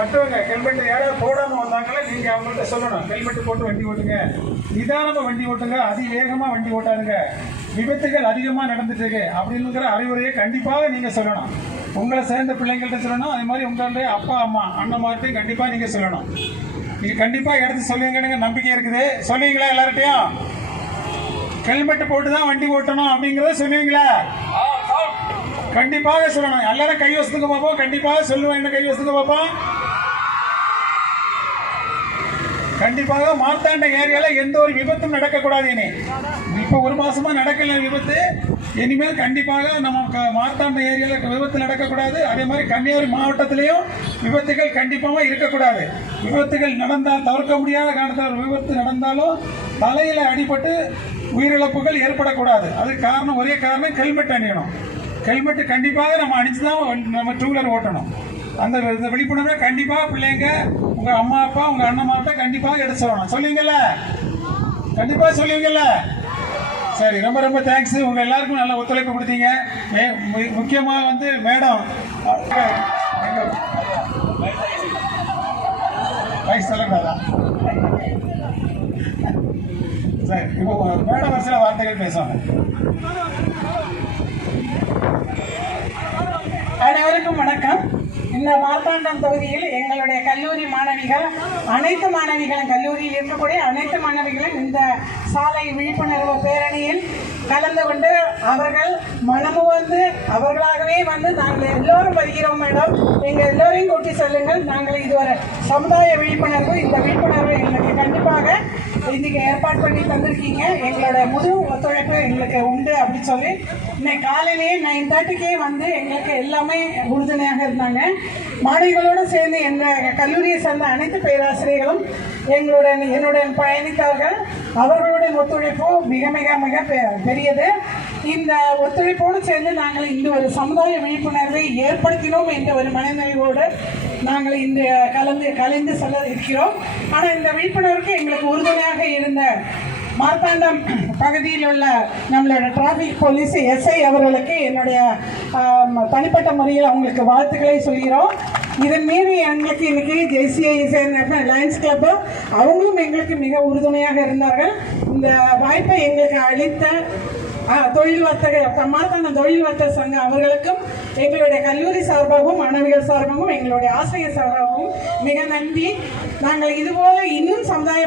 மற்றவங்க ஹெல்மெட் யாராவது போடாம வந்தாங்களா நீங்க அவங்கள்ட்ட சொல்லணும். ஹெல்மெட் போட்டு வண்டி ஓட்டுங்க. நிதானமா வண்டி ஓட்டுங்க. அதிவேகமா வண்டி ஓட்டாதுங்க. விபத்துகள் அதிகமா நடந்துட்டு இருக்கு. அப்படிங்கிற அறிவுரையை கண்டிப்பாக நீங்க சொல்லணும். உங்களை சேர்ந்த பிள்ளைங்கள்ட்ட சொல்லணும். அதே மாதிரி உங்களுடைய அப்பா அம்மா அண்ணன்மார்ட்டையும் கண்டிப்பா நீங்க சொல்லணும். நீங்க கண்டிப்பா எடுத்து சொல்லுவீங்கன்னு நம்பிக்கை இருக்குது. சொல்லுவீங்களா எல்லார்ட்டையும் ஹெல்மெட் போட்டு தான் வண்டி ஓட்டணும் அப்படிங்கறத சொல்லுவீங்களா? கண்டிப்பாக சொல்லணும். எல்லாரும் கை வசத்துக்கு பார்ப்போம் கண்டிப்பாக சொல்லுவேன். என்ன கை வசத்துக்கு பார்ப்போம் கண்டிப்பாக மார்த்தாண்ட ஏரியால எந்த ஒரு விபத்தும் நடக்கக்கூடாது இனி. இப்போ ஒரு மாசமா நடக்கல விபத்து. இனிமேல் கண்டிப்பாக நம்ம க- மார்த்தாண்ட ஏரியால விபத்து நடக்கக்கூடாது. அதே மாதிரி கன்னியாகுமரி மாவட்டத்திலையும் விபத்துகள் கண்டிப்பாக இருக்கக்கூடாது. விபத்துகள் நடந்தால் தவிர்க்க முடியாத காரணத்தில் விபத்து நடந்தாலும் தலையில அடிபட்டு உயிரிழப்புகள் ஏற்படக்கூடாது. அதுக்கு காரணம் ஒரே காரணம் ஹெல்மெட் அணியணும். ஹெல்மெட் கண்டிப்பாக நம்ம அணிஞ்சு தான் நம்ம டூ வீலர் ஓட்டணும். அந்த இந்த விழிப்புணர்வை கண்டிப்பாக பிள்ளைங்க உங்கள் அம்மா அப்பா உங்கள் அண்ணன் கண்டிப்பாக எடுத்து சொல்லணும். சொல்லுவீங்கல்ல? கண்டிப்பாக சொல்லுவீங்கல்ல? சரி ரொம்ப ரொம்ப தேங்க்ஸ் உங்கள் எல்லாருக்கும் நல்ல ஒத்துழைப்பு கொடுத்தீங்க. மே- மு- வந்து மேடம் வைஸ் சொல்லக்கூடாதா சரி இப்போ மேடம் ஒரு சில வார்த்தைகள் பேசுவாங்க. இந்த மார்த்தாண்டம் தொகுதியில் எங்களுடைய கல்லூரி மாணவிகள் அனைத்து மாணவிகளும் கல்லூரியில் இருக்கக்கூடிய அனைத்து மாணவிகளும் இந்த சாலை விழிப்புணர்வு பேரணியில் கலந்து கொண்டு அவர்கள் மனமுவந்து அவர்களாகவே அவர்களாகவே வந்து நாங்கள் எல்லோரும் வருகிறோம் மேடம். எங்கள் எல்லோரையும் கூட்டி செல்லுங்கள். நாங்கள் இதுவரை சமுதாய விழிப்புணர்வு இந்த விழிப்புணர்வு எங்களுக்கு கண்டிப்பாக இன்றைக்கி ஏற்பாடு பண்ணி தந்திருக்கீங்க. எங்களோட முழு ஒத்துழைப்பு எங்களுக்கு உண்டு அப்படின்னு சொல்லி இன்னைக்கு காலையிலேயே நைன் தேர்ட்டிக்கே வந்து எங்களுக்கு எல்லாமே உறுதுணையாக இருந்தாங்க. மாணவிகளோடு சேர்ந்து எங்கள் கல்லூரியை சேர்ந்த அனைத்து பேராசிரியர்களும் எங்களுடன் என்னுடன் பயணித்தார்கள் அவர்களுடைய ஒத்துழைப்பு மிக மிக மிக பெ- பெரியது. இந்த ஒத்துழைப்போடு சேர்ந்து நாங்கள் இந்த ஒரு சமுதாய விழிப்புணர்வை ஏற்படுத்தினோம் என்ற ஒரு மனநிறைவோடு நாங்கள் இந்த கலந்து கலைந்து செல்ல இருக்கிறோம். ஆனால் இந்த விழிப்புணர்வுக்கு எங்களுக்கு உறுதுணையாக இருந்த மார்த்தாண்டம் பகுதியில் உள்ள நம்மளோட டிராஃபிக் போலீஸ் எஸ்ஐ அவர்களுக்கு என்னுடைய தனிப்பட்ட முறையில் அவங்களுக்கு வாழ்த்துக்களை சொல்கிறோம். இதன் மீறி எங்களுக்கு இன்னைக்கு ஜெய்சிஐ சேர்ந்த லயன்ஸ் கிளப்பு அவங்களும் எங்களுக்கு மிக உறுதுணையாக இருந்தார்கள். இந்த வாய்ப்பை எங்களுக்கு அளித்த தொழில் வர்த்தக மார்த்தாண்டம் தொழில் வர்த்தக சங்கம் அவர்களுக்கும் எங்களுடைய கல்லூரி சார்பாகவும் மாணவிகள் சார்பாகவும் எங்களுடைய ஆசிரியர் சார்பாகவும் மிக நன்றி. நாங்கள் இதுபோல இன்னும் சமுதாய